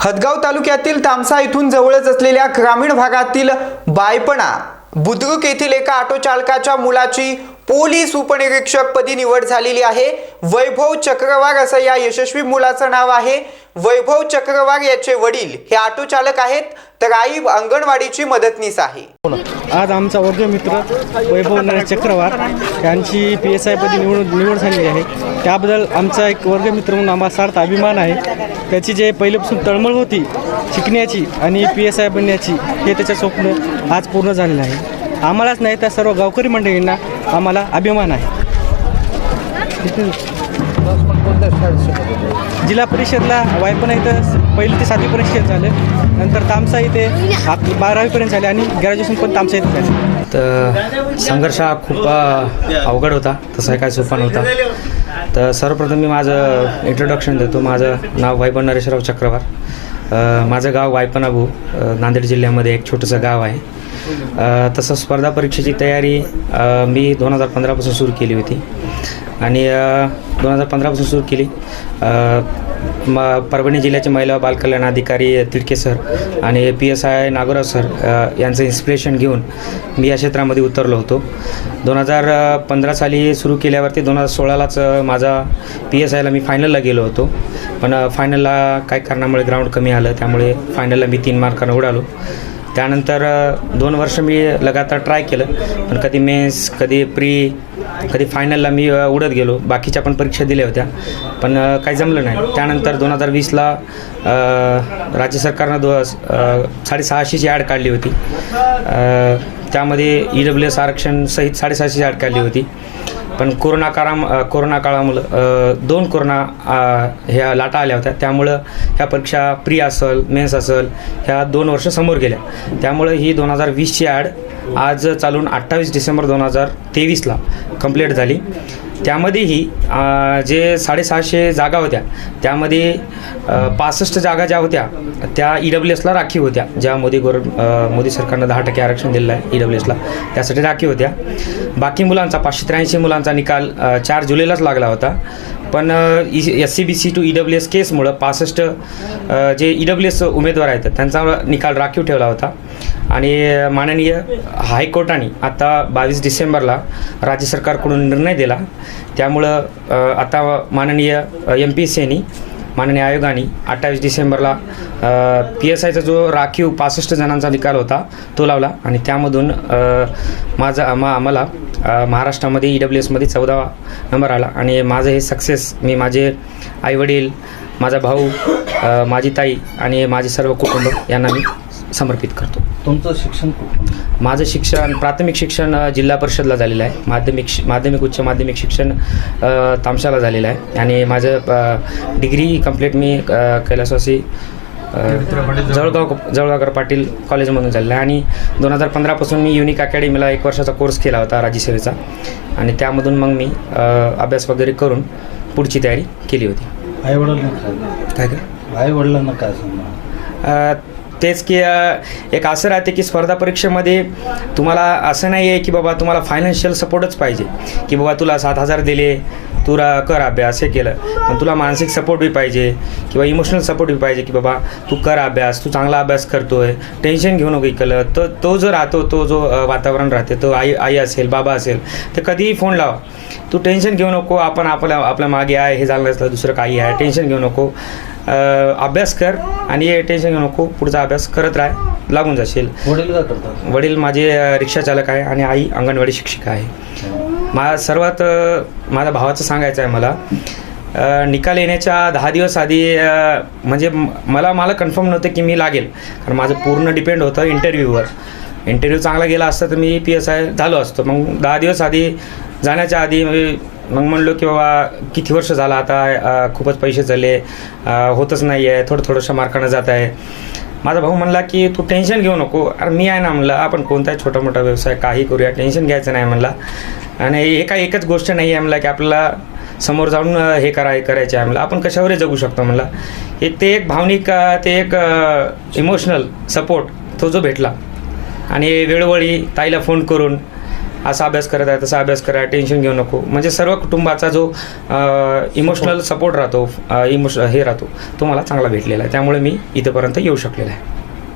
हदगाव तालुक्यातील तामसा इथून जवळच असलेल्या ग्रामीण भागातील बायपणा बुद्रुक येथील एका ऑटो चालकाच्या मुलाची पोलीस उपनिरीक्षकपदी निवड झालेली आहे. वैभव चक्रवार असं या यशस्वी मुलाचं नाव आहे. वैभव चक्रवार याचे वडील हे ऑटो चालक आहेत. तर आई अंगणवाडीची मदतनीस आहे. आज आमचा वर्गमित्र वैभव नरेश चक्रवार यांची पी एस आयपदी निवड निवड झालेली आहे. त्याबद्दल आमचा एक वर्गमित्र म्हणून आम्हाला सार्थ अभिमान आहे. त्याची जे पहिल्यापासून तळमळ होती शिकण्याची आणि पी एस आय बनण्याची हे त्याचं स्वप्न आज पूर्ण झालेलं आहे. आम्हालाच नाही तर सर्व गावकरी मंडळींना आम्हाला अभिमान आहे. जिल्हा परिषदला वायपणा इथं पहिली ते सातवीपर्यंत शिक्षण झालं. नंतर तामसा इथे बारावीपर्यंत झाले आणि ग्रॅज्युएशन पण तामसा इथे झाले. तर संघर्ष हा खूप अवघड होता. तसा काय सोपा नव्हता. तर सर्वप्रथम मी माझं इंट्रोडक्शन देतो. माझं नाव वायपण नरेशराव चक्रवार. माझं गाव वायपनाभू नांदेड जिल्ह्यामध्ये एक छोटंसं गाव आहे. तसं स्पर्धा परीक्षेची तयारी मी दोन हजार पंधरापासून सुरू केली होती. आणि दोन हजार पंधरापासून सुरू केली. म परभणी जिल्ह्याचे महिला बालकल्याण अधिकारी तिडके सर आणि P S I Nagorao sir यांचं इन्स्पिरेशन घेऊन मी या क्षेत्रामध्ये उतरलो होतो. दोन हजार पंधरा साली सुरू केल्यावरती दोन हजार सोळालाच माझा पी एस आयला मी फायनलला गेलो होतो. पण फायनलला काही कारणामुळे ग्राउंड कमी आलं. त्यामुळे फायनलला मी तीन मार्कानं उडालो. त्यानंतर दोन वर्ष मी लगातार ट्राय केलं. पण कधी मेन्स कधी प्री कधी फायनलला मी उडत गेलो. बाकीच्या पण परीक्षा दिल्या होत्या. पण काही जमलं नाही. त्यानंतर दोन हजार वीसला राज्य सरकारनं दो साडेसहाशेची ॲड काढली होती. त्यामध्ये ई डब्ल्यू एस आरक्षण सहित साडेसहाशेची ॲड काढली होती. पण कोरोना काळा कोरोना काळामुळं दोन कोरोना ह्या लाटा आल्या होत्या. त्यामुळं ह्या परीक्षा प्री असल मेन्स असल ह्या दोन वर्ष समोर गेल्या. त्यामुळं ही दोन हजार वीसची ॲड आज चालून अठ्ठावीस डिसेंबर दोन हजार तेवीसला कंप्लीट झाली. त्यामध्येही जे साडेसहाशे जागा होत्या त्यामध्ये पासष्ट जागा ज्या होत्या त्या ई डब्ल्यू एसला राखीव होत्या ज्या मोदी गोर मोदी सरकारनं दहा टक्के आरक्षण दिलेलं आहे ई डब्ल्यू एसला त्यासाठी राखीव होत्या. बाकी मुलांचा पाचशे त्र्याऐंशी मुलांचा निकाल चार जुलैलाच लागला होता. पण S C B C two E W S केसमुळं पासष्ट जे ई डब्ल्यू एस उमेदवार आहेत त्यांचा निकाल राखीव ठेवला होता. आणि माननीय हायकोर्टाने आता बावीस डिसेंबरला राज्य सरकारकडून निर्णय दिला. त्यामुळं आता माननीय एम पी सीनी माननीय आयोगाने अठ्ठावीस डिसेंबरला पी एस आयचा जो राखीव पासष्ट जणांचा निकाल होता तो लावला. आणि त्यामधून माझा मा आम्हाला महाराष्ट्रामध्ये ई डब्ल्यू एसमध्ये चौदा नंबर आला. आणि माझं हे सक्सेस मी माझे आईवडील माझा भाऊ माझी ताई आणि माझे सर्व कुटुंब यांना मी समर्पित करतो. तुमचं शिक्षण माझं शिक्षण प्राथमिक शिक्षण जिल्हा परिषदला झालेलं आहे. माध्यमिक शि माध्यमिक उच्च माध्यमिक शिक्षण तामशाला झालेलं आहे. आणि माझं डिग्री कंप्लीट मी कैलासवासी जळगाव जळगावकर पाटील कॉलेजमधून झालेलं आहे. आणि दोन हजार पंधरापासून मी युनिक अकॅडमीला एक वर्षाचा कोर्स केला होता राज्यसेवेचा आणि त्यामधून मग मी अभ्यास वगैरे करून पुढची तयारी केली होती. आई वडिलांना काय काय? आई वडिलांना काय अ, तेच की एक असं राहते की स्पर्धा परीक्षेमध्ये तुम्हाला असं नाही आहे की बाबा तुम्हाला फायनान्शियल सपोर्टच पाहिजे. की बाबा तुला सात हजार दिले तुला कर अभ्यास हे केलं. पण तुला मानसिक सपोर्ट बी पाहिजे किंवा इमोशनल सपोर्ट बी पाहिजे की बाबा तू कर अभ्यास तू चांगला अभ्यास करतोय टेन्शन घेऊ नको इकडलं. तो तो जो राहतो तो जो वातावरण राहते तो आई आई असेल बाबा असेल तर कधीही फोन लावा. तू टेन्शन घेऊ नको आपण आपल्या आपल्या मागे आहे हे झालं नसलं दुसरं काही आहे टेन्शन घेऊ नको. अभ्यास कर आणि हे टेन्शन घेऊ नको पुढचा अभ्यास करत राह लागून जाशील. वडील वडील माझे अ, रिक्षा चालक आहे आणि आई अंगणवाडी शिक्षिका आहे. मा सर्वात माझ्या भावाचं सांगायचं आहे मला. निकाल येण्याच्या दहा दिवस आधी म्हणजे मला मला कन्फर्म नव्हतं की मी लागेल. कारण माझं पूर्ण डिपेंड होतं इंटरव्ह्यूवर इंटरव्ह्यू चांगला गेला असता तर मी पी एस आय झालो असतो. मग दहा दिवस आधी जाण्याच्या आधी मग म्हणलो की बाबा किती वर्ष झालं आता खूपच पैसे झाले होतच नाही आहे थोडं थोडंशा मार्कानं जात आहे. माझा भाऊ म्हणला की तू टेन्शन घेऊ नको. अरे मी आहे ना म्हणलं आपण कोणताही छोटा मोठा व्यवसाय काही करूया टेन्शन घ्यायचं नाही म्हणला. आणि एका एकच गोष्ट नाही आहे म्हणला की आपल्याला समोर जाऊन हे करा हे करायचे आहे म्हणलं. आपण कशावरही जगू शकतो म्हणला. एक ते एक भावनिक ते एक इमोशनल सपोर्ट तो जो भेटला. आणि वेळोवेळी ताईला फोन करून असा अभ्यास करत आहे तसा अभ्यास करा टेन्शन घेऊ नको. म्हणजे सर्व कुटुंबाचा जो इमोशनल सपोर्ट राहतो इमोश हे राहतो तो मला चांगला भेटलेला आहे. त्यामुळे मी इथंपर्यंत येऊ शकलेला आहे.